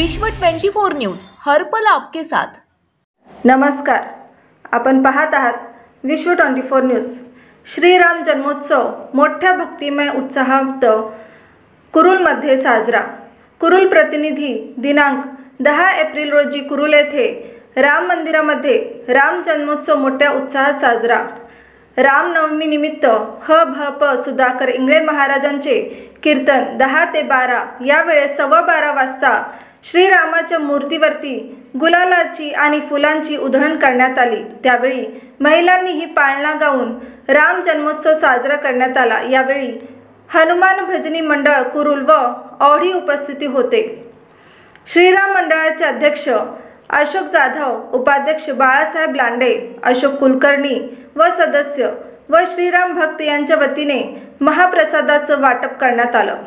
विश्व 24 न्यूज, हर पल आपके साथ। नमस्कार, आपण पाहत आहात विश्व 24 न्यूज। श्रीराम जन्मोत्सव मोठ्या भक्तिमय उत्साहात कुरुलमध्ये साजरा। कुरुल प्रतिनिधी दिनांक 10 एप्रिल रोजी कुरुल येथे राम मंदिरामध्ये राम जन्मोत्सव मोठ्या उत्साहात साजरा। रामनवमी निमित्त ह.भ.प. सुधाकर इंगळे महाराजांचे कीर्तन 10 ते 12 या वेळेस 12:15 वाजता श्रीरामाच्या मूर्तीवरती गुलालाची आणि फुलांची उधळण करण्यात आली। त्यावेळी महिलांनीही पाळणा गाऊन राम जन्मोत्सव साजरा करण्यात आला। यावेळी हनुमान भजनी मंडळ कुरुल व औढी उपस्थिती होते। श्रीराम मंडळाचे अध्यक्ष अशोक जाधव, उपाध्यक्ष बाळासाहेब लांडे, अशोक कुलकर्णी व सदस्य व श्रीराम भक्त यांच्या वतीने महाप्रसादाचं वाटप करण्यात आलं।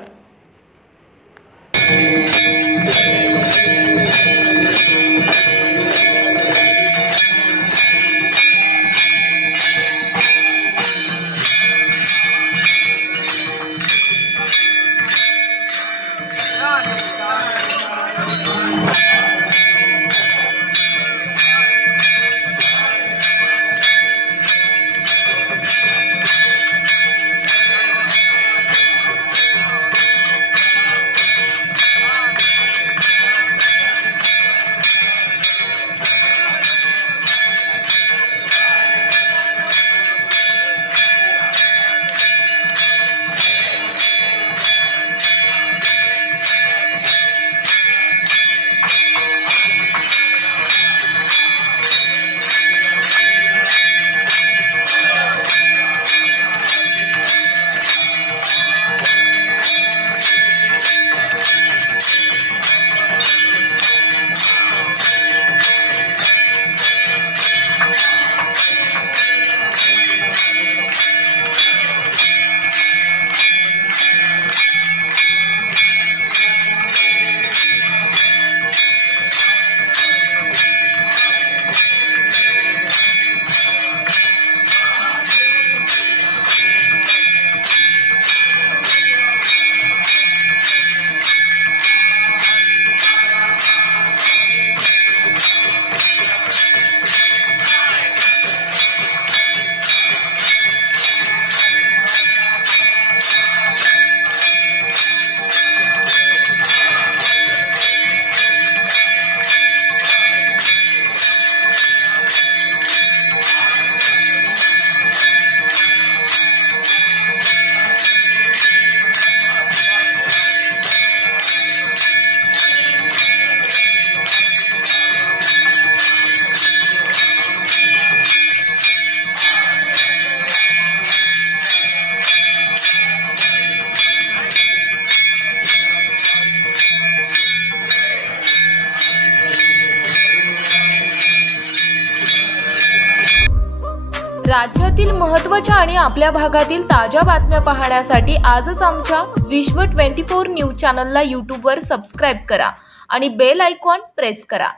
राज्यातील महत्त्वाच्या आणि आपल्या भागातील ताज्या बातम्या पाहण्यासाठी आजच आमच्या विश्व 24 न्यूज चॅनलला YouTube वर सबस्क्राइब करा आणि बेल आयकॉन प्रेस करा।